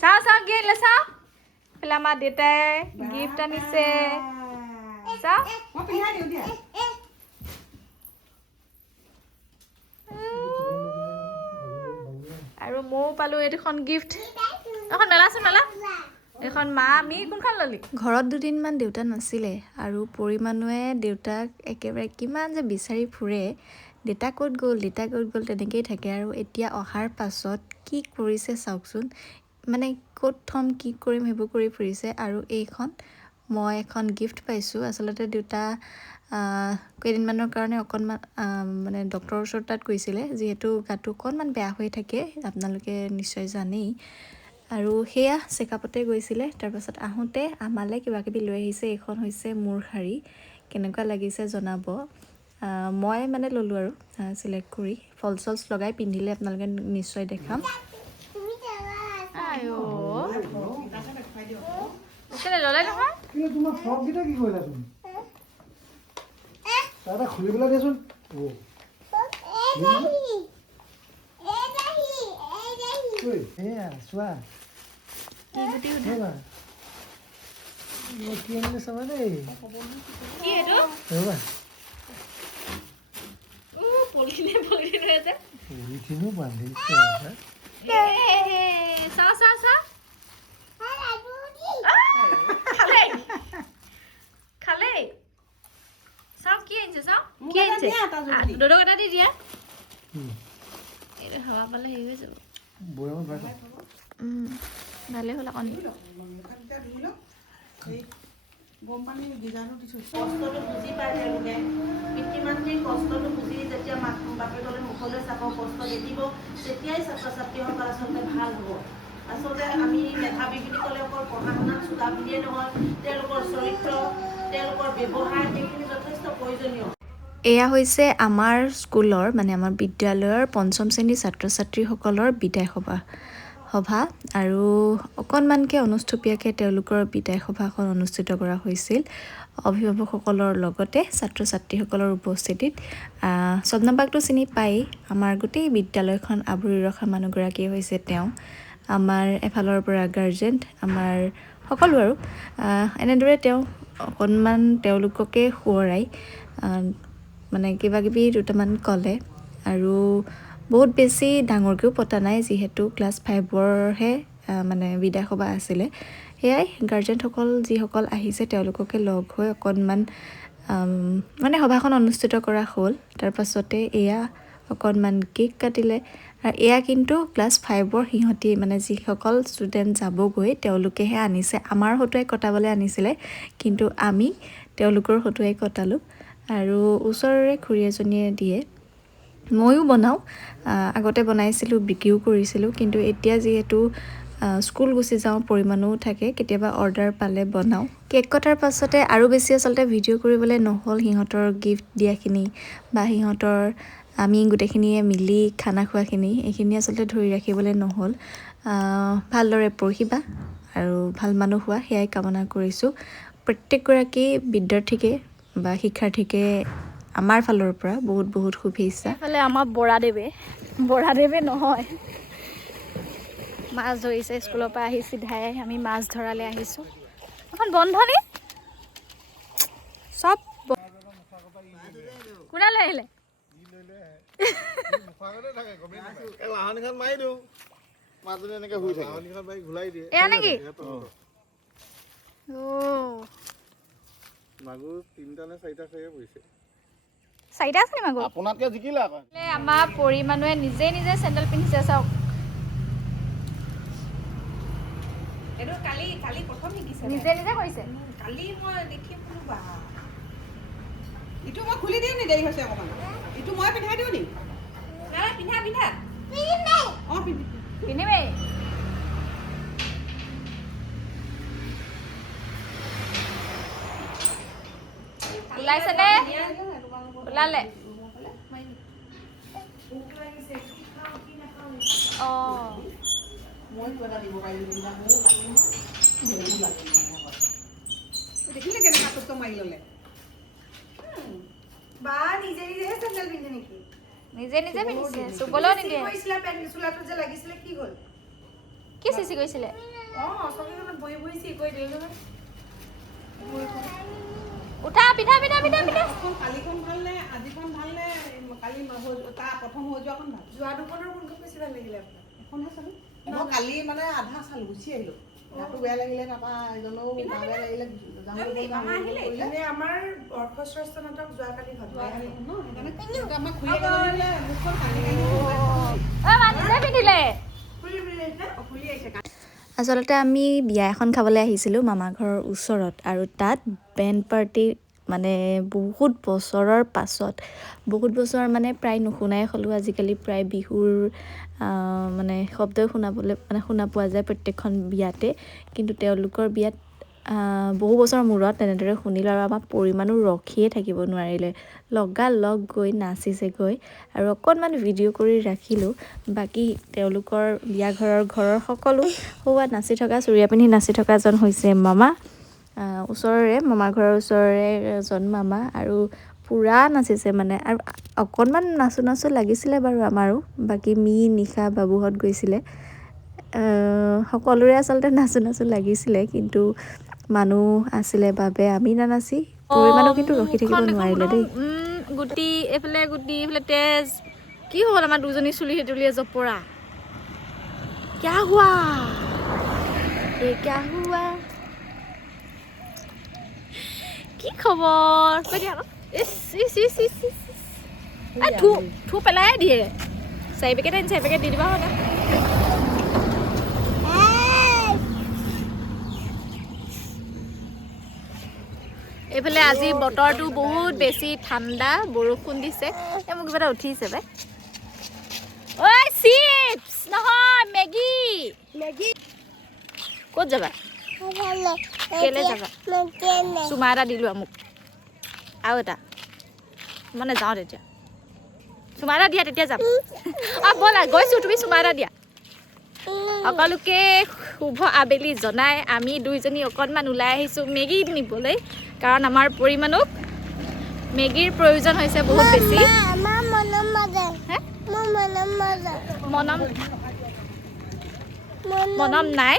চাও চাও কি আনিলে চাও পেলা আমাৰ দেউতাই গিফ্ট আনিছে চাও আৰু ময়ো পালো এইখন গিফ্ট এখন মেলাচোন মেলা এখন মা আমি কোনখন ললি ঘৰত দুদিনমান দেউতা নাছিলে আৰু পৰিমাণুৱে দেউতাক একেবাৰে কিমান যে বিচাৰি ফুৰে দেউতা ক'ত গ'ল তেনেকেই থাকে আৰু এতিয়া অহাৰ পাছত কি কৰিছে চাওকচোন মানে ক'ত থম কি কৰিম সেইবোৰ কৰি ফুৰিছে আৰু এইখন মই এখন গিফ্ট পাইছোঁ আচলতে দেউতা কেইদিনমানৰ কাৰণে অকণমান মানে ডক্টৰৰ ওচৰত তাত গৈছিলে যিহেতু গাটো অকণমান বেয়া হৈ থাকে আপোনালোকে নিশ্চয় জানেই আৰু সেয়া চেকআপতে গৈছিলে তাৰপাছত আহোঁতে আমালৈ কিবাকিবি লৈ আহিছে এইখন হৈছে মোৰ শাৰী কেনেকুৱা লাগিছে জনাব মই মানে ল'লোঁ আৰু চিলেক্ট কৰি ফল চলছ লগাই পিন্ধিলে আপোনালোকে নিশ্চয় দেখাম ল'লে নহয় তোমাৰ ফ্ৰককেইটা কি কৰিলা তুমি এটা খুলি পেলাই দেচোন এয়া চোৱা কি আনিলে চাবা দেই পলিথিনো বান্ধিছে খালে চাও কি আনিছে চাও কি আনিছে দদক এটা দি দিয়া এইটো হাৱা পালে হেৰি হৈ যাব ভালেই হ'ল আকৌ গম পানী বীজাণু দিছো কষ্টটো বুজি পায় তেওঁলোকে পিতৃ-মাতৃৰ কষ্টটো বুজি যেতিয়া মাক বাপেকলৈ মুখলৈ চাব কষ্ট দেখিব তেতিয়াই ছাত্ৰ ছাত্ৰীসকল আচলতে ভাল হ'ব আচলতে আমি মেধাৱী বুলি ক'লে অকল পঢ়া শুনাত চোকা বুলিয়ে নহয় তেওঁলোকৰ চৰিত্ৰ তেওঁলোকৰ ব্যৱহাৰ এইখিনি যথেষ্ট প্ৰয়োজনীয় এয়া হৈছে আমাৰ স্কুলৰ মানে আমাৰ বিদ্যালয়ৰ পঞ্চম শ্ৰেণীৰ ছাত্ৰ ছাত্ৰীসকলৰ বিদায় সভা আৰু অকণমানকৈ অনুষ্ঠুপীয়াকৈ তেওঁলোকৰ বিদায় সভাখন অনুষ্ঠিত কৰা হৈছিল অভিভাৱকসকলৰ লগতে ছাত্ৰ ছাত্ৰীসকলৰ উপস্থিতিত স্বপ্নবাগটো চিনি পাই আমাৰ গোটেই বিদ্যালয়খন আৱৰি ৰখা মানুহগৰাকী হৈছে তেওঁ আমাৰ এফালৰ পৰা গাৰ্জেন আমাৰ সকলো আৰু এনেদৰে তেওঁ অকণমান তেওঁলোককে সোঁৱৰাই মানে কিবাকিবি দুটামান ক'লে আৰু বহুত বেছি ডাঙৰকৈও পতা নাই যিহেতু ক্লাছ 5ৰহে মানে বিদায় সভা আছিলে সেয়াই গাৰ্জেনসকল যিসকল আহিছে তেওঁলোককে লগ হৈ অকণমান মানে সভাখন অনুষ্ঠিত কৰা হ'ল তাৰপাছতে এয়া অকণমান কেক কাটিলে আৰু এয়া কিন্তু ক্লাছ 5ৰ সিহঁতি মানে যিসকল ষ্টুডেণ্ট যাবগৈ তেওঁলোকেহে আনিছে আমাৰ হতুৱাই কটাবলৈ আনিছিলে কিন্তু আমি তেওঁলোকৰ হতুৱাই কটালোঁ আৰু ওচৰৰে খুৰী এজনীয়ে দিয়ে ময়ো বনাওঁ আগতে বনাইছিলোঁ বিক্ৰীও কৰিছিলোঁ কিন্তু এতিয়া যিহেতু স্কুল গুচি যাওঁ পৰিমাণও থাকে কেতিয়াবা অৰ্ডাৰ পালে বনাওঁ কেক কটাৰ পাছতে আৰু বেছি আচলতে ভিডিঅ' কৰিবলৈ নহ'ল সিহঁতৰ গিফ্ট দিয়াখিনি বা সিহঁতৰ আমি গোটেইখিনিয়ে মিলি খানা খোৱাখিনি এইখিনি আচলতে ধৰি ৰাখিবলৈ নহ'ল ভালদৰে পঢ়িবা আৰু ভাল মানুহ হোৱা সেয়াই কামনা কৰিছোঁ প্ৰত্যেকগৰাকী বিদ্যাৰ্থীকে বা শিক্ষাৰ্থীকে আমাৰ ফালৰ পৰা বহুত বহুত শুভেচ্ছা এইফালে আমাৰ বৰাদেৱে নহয় মাছ ধৰিছে স্কুলৰ পৰা আহি চিধাই আমি মাছ ধৰালে আহিছোঁ এখন বন্ধ নি চব কোনালৈ আহিলে এয়া নেকি মাগুৰ 3টা নে 4টা চাগে পৰিছে 4টা আছে নি মাগুৰ আপোনাতকে জিকিলা আকৌ আমাৰ পৰিমাণুৱে নিজে চেণ্ডেল পিন্ধিছে চাওক এইটো কালি প্ৰথম শিকিছে নিজে কৰিছে কালি মই দেখি বোলো বা ইটো মই খুলি দিওঁ নি দেৰি হৈছে অকণমান ইটো মই পিন্ধাই দিওঁ নি নাই পিন্ধা অঁ পিন্ধিমেই ওলাইছে নে ওলালে অঁ মই কিবা এটা দিব পাৰিলোঁ দেখিলে কেনেকৈ হাতত মাৰি ল'লে বা নিজে চেণ্ডেল পিন্ধে নেকি নিজে পিন্ধিছে চুবলৈও নিদিয়ে কৰিছিলা পেণ্ট চোলাটো যে লাগিছিলে কি হ'ল কি চিচি কৰিছিলে চকীখনত বহি বহি চি কৰি দিলোঁ নহয় উঠা পিঠা পিঠা পিঠা পিঠা কালিখন ভাল নে আজিখন ভাল নে কালি তাৰ প্ৰথম হৈ যোৱাখন ভাল যোৱা দুখনৰ কোনখন বেছি ভাল লাগিলে আপোনাৰ এখনহে চালোঁ মই কালি মানে আধা চালোঁ গুচি আহিলোঁ গাটো বেয়া লাগিলে তাৰপৰা এজনেও গা বেয়া লাগিলে যাওঁ আমাৰ অৰ্থশ্ৰেষ্ঠ নাটক যোৱাকালি ভাল আমাক খুৰীয়ে ক'লে মুখখন পিন্ধিলে খুলি আহিছে আচলতে আমি বিয়া এখন খাবলৈ আহিছিলোঁ মামা ঘৰৰ ওচৰত আৰু তাত বেণ্ড পাৰ্টি মানে বহুত বছৰৰ পাছত বহুত বছৰ মানে প্ৰায় নুশুনাই হ'লোঁ আজিকালি প্ৰায় বিহুৰ মানে শব্দই শুনা পোৱা যায় প্ৰত্যেকখন বিয়াতে কিন্তু তেওঁলোকৰ বিয়াত বহু বছৰ মূৰত তেনেদৰে শুনিলোঁ আৰু আমাৰ পৰিমাণো ৰখিয়ে থাকিব নোৱাৰিলে লগালগ গৈ নাচিছেগৈ আৰু অকণমান ভিডিঅ' কৰি ৰাখিলোঁ বাকী তেওঁলোকৰ বিয়া ঘৰৰ সকলো সৌৱা নাচি থকা চুৰিয়া পিন্ধি নাচি থকা এজন হৈছে মামা ওচৰৰে মামা ঘৰৰ ওচৰৰে এজন মামা আৰু পূৰা নাচিছে মানে আৰু অকণমান নাচো লাগিছিলে বাৰু আমাৰো বাকী নিশা বাবুহঁত গৈছিলে সকলোৰে আচলতে নাচো লাগিছিলে কিন্তু মানুহ আছিলে বাবে আমি নানাচি পৰিমাণো কিন্তু ৰখি থাকিব নোৱাৰিলে দেই গুটি এইফালে তেজ কি হ'ল আমাৰ দুজনী চুলি হেতুলিয়ে জপৰা क्या हुआ ये क्या हुआ কি খবৰ কৈ দিয়া থু পেলাই দিয়ে 4 পেকেট দি দিবা হয় না এইফালে আজি বতৰটো বহুত বেছি ঠাণ্ডা বৰষুণ দিছে মোক কিবা এটা উঠিছে বে ঐ চিপছ নহয় মেগী ক'ত যাবা কেলে যাবা চুমা এটা দিলোঁ মোক আৰু এটা মানে যাওঁ তেতিয়া চুমা এটা দিয়া তেতিয়া যাম ব'লা গৈছোঁ তুমি চুমা এটা দিয়া সকলোকে শুভ আবেলি জনাই আমি দুইজনী অকণমান ওলাই আহিছোঁ মেগী নিবলৈ কাৰণ আমাৰ পৰিমাণক মেগীৰ প্ৰয়োজন হৈছে বহুত বেছি মনম নাই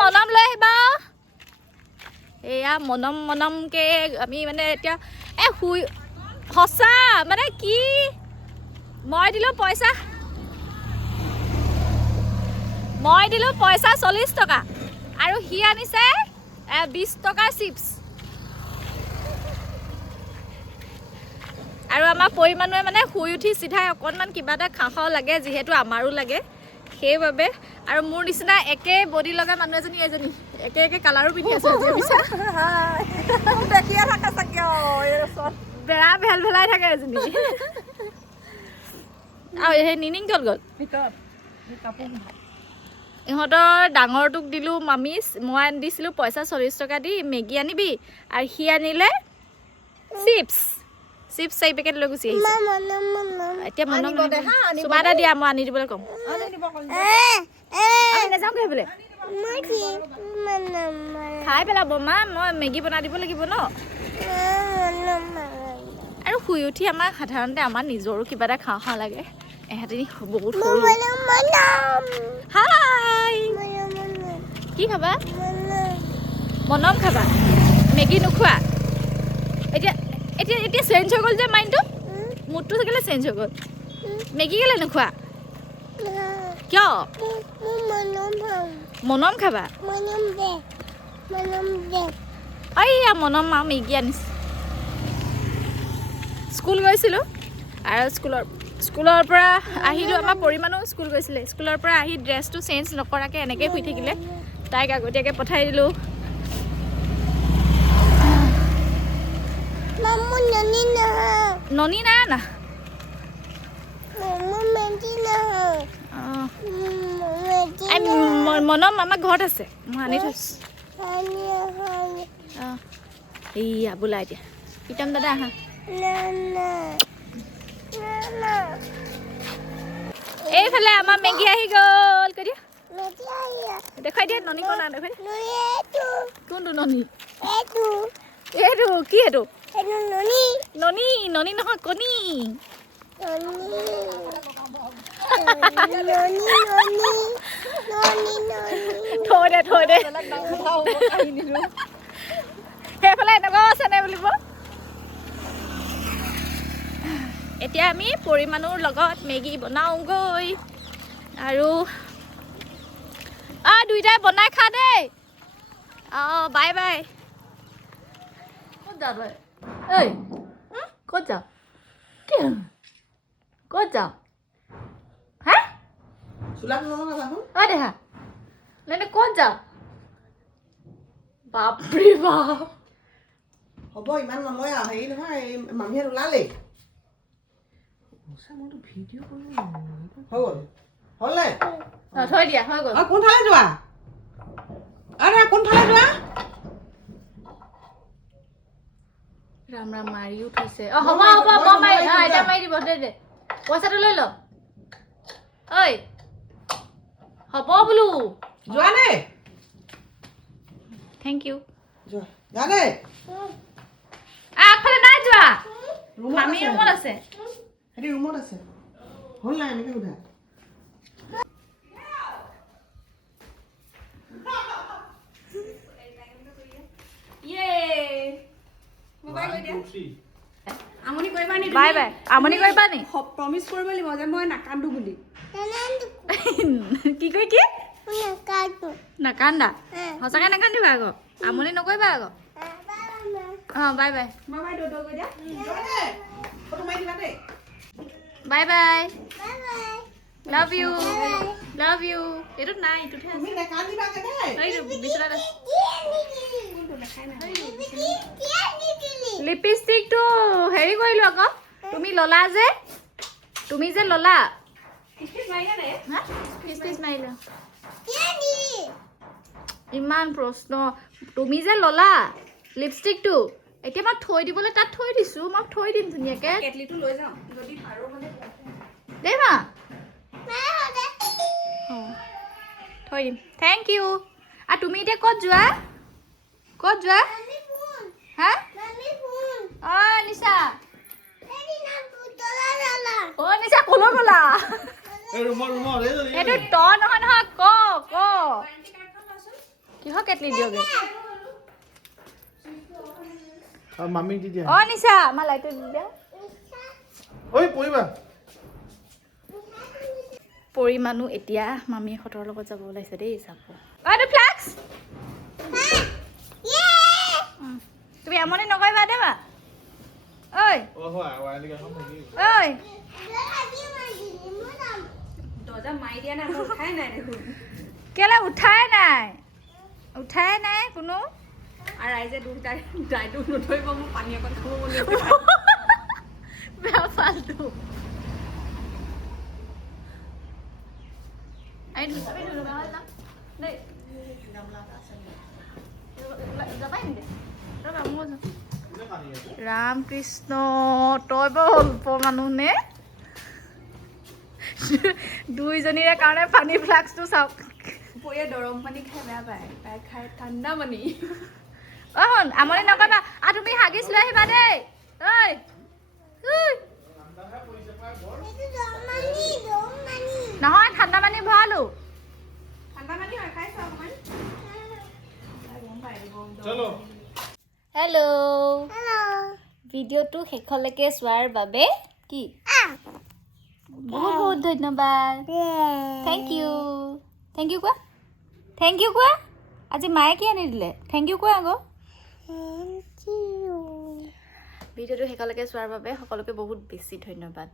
মনম লৈ আহিবা এয়া মনমকে আমি মানে এতিয়া শুই সঁচা মানে কি মই দিলোঁ পইচা 40 টকা আৰু সি আনিছে 20 টকাৰ চিপছ আৰু আমাৰ পৰিমাণে মানে শুই উঠি চিধাই অকণমান কিবা এটা খাওঁ লাগে যিহেতু আমাৰো লাগে সেইবাবে আৰু মোৰ নিচিনা একে বডি লগা মানুহ এজনী একে কালাৰো পিন্ধি আছে দেখিয়ে থাকে চাগে বেয়া ভেলাই থাকে এজনী আৰু সেই নিনিং গ'ল ইহঁতৰ ডাঙৰটোক দিলোঁ মামিছ মই দিছিলোঁ পইচা 40 টকা দি মেগী আনিবি আৰু সি আনিলে চিপছ 4 পেকেট লৈ গুচি আহিছে এতিয়া মনম চুমা এটা দিয়া মই আনি দিবলৈ ক'ম নাযাওঁ বোলে খাই পেলাব মা মই মেগী বনাই দিব লাগিব ন আৰু শুই উঠি আমাৰ সাধাৰণতে আমাৰ নিজৰো কিবা এটা খাওঁ লাগে এহেঁতি বহুত সৰু হাই কি খাবা মনম খাবা মেগী নোখোৱা এতিয়া চেঞ্জ হৈ গ'ল যে মাইণ্ডটো মুডটো কেলে চেঞ্জ হৈ গ'ল মেগী কেলে নোখোৱা কিয় মনম খাবা এইয়া মনম আৰু মেগী আনিছে স্কুল গৈছিলোঁ আৰু স্কুলৰ পৰা আহিলোঁ আমাৰ পৰিমাণো স্কুল গৈছিলে স্কুলৰ পৰা আহি ড্ৰেছটো চেঞ্জ নকৰাকৈ এনেকৈ শুই থাকিলে তাইক আগতীয়াকৈ পঠাই দিলোঁ ননী না মনম আমাৰ ঘৰত আছে মই আনি থৈছোঁ এইয়া বোলা এতিয়া প্ৰীতম দাদা আহা এইফালে আমাৰ মেগী আহি গ'ল কৈ দিয়া দেখাই দিয়া ননী কোন দেখাই কোনটো ননী এইটো কি এইটো ননী নহয় কণী থৈ দে সেইফালে এনেকুৱাও আছে নে বুলিব এতিয়া আমি পৰিমাণৰ লগত মেগী বনাওঁগৈ আৰু দুইটাই বনাই খা দেই বাই বাই ক'ত যা তই ঐ ক'ত যা ক'ত যা হা দেহা লেনে ক'ত যা বাপৰে বাপ হ'ব ইমান নলয় আৰু হেৰি নহয় মামীহঁত ওলালেই ভিডিঅ' হৈ গ'ল হ'লে থৈ দিয়া হৈ গ'ল কোনফালে যোৱা কোনফালে যোৱা ৰাম ৰাম মাৰিও থৈছে হ'ব মই এতিয়া মাৰি দিব দে পইচাটো লৈ ল ঐ হ'ব বোলো যোৱা দেই থেংক ইউ যোৱা দেই আগফালে নাই যোৱা মামী ৰুমত আছে হেৰি ৰুমত আছে হ'ল নাই এনেকৈ সোধা আমনি কৰিবা নি বাই বাই আমনি কৰিবা নি প্ৰমিছ কৰিব লাগিব যে মই নাকান্দো বুলি কি কৈ কি নাকান্দা সঁচাকৈ নাকান্দিবা আকৌ আমনি নকৰিবা আকৌ বাই বাই বাই দৌৰ কৰি দিয়া ফটো মাৰি দিবা দেই বাই বাই লাভ ইউ এইটোত নাই এইটোতহে আছে তুমি নাকান্দিবাগে দেই এইটো বিচনাত আছে লিপষ্টিকটো হেৰি কৰিলোঁ আকৌ তুমি ল'লা যে তুমি যে ল'লা পিচ মাৰিলা ইমান প্ৰশ্ন তুমি যে ল'লা লিপষ্টিকটো এতিয়া মই থৈ দিবলৈ তাত থৈ দিছোঁ মই থৈ দিম ধুনীয়াকৈ কেটলিটো লৈ যাওঁ যদি পাৰোঁ মানে দেই মা থৈ দিম থেংক ইউ আৰু তুমি এতিয়া ক'ত যোৱা হা নিশা নিশা ক'লৈ গ'লা এইটো নহয় ক কিহৰ কেটলি দিয়গে মামীক দি দিয়া নিশা আমাৰ লাইটটো দি দিয়া ঐ পৰিবা পৰিমাণো এতিয়া মামীহঁতৰ লগত যাব ওলাইছে দেই চাব এইটো ফ্লাক্স তুমি আমনি নকৰিবা দেই মা ঐ দৰ্জা মাৰি দিয়া নাই মই উঠাই নাই দেখোন কেলে উঠাই নাই কোনো আৰু ৰাইজে দাইটো নধৰিব মোক পানী অকণ খাব বুলি বেয়া ফাল্টু ৰাম কৃষ্ণ তই বৰ অল্প মানুহ নে দুইজনীৰে কাৰণে পানী ফ্লাক্সটো চাওক পৰিয়ে গৰম পানী খাই বেয়া পায় তাই খাই ঠাণ্ডা পানী শুন আমনি নকৰিবা আৰু তুমি হাগিছ লৈ আহিবা দেই নহয় ঠাণ্ডা পানী ভৰালো ঠাণ্ডা পানী হয় খাইছো অকণমান হেল্ল' ভিডিঅ'টো শেষলৈকে চোৱাৰ বাবে কি বহুত ধন্যবাদ থেংক ইউ কোৱা আজি মায়ে কি আনি দিলে থেংক ইউ কোৱা আকৌ ভিডিঅ'টো শেষলৈকে চোৱাৰ বাবে সকলোকে বহুত বেছি ধন্যবাদ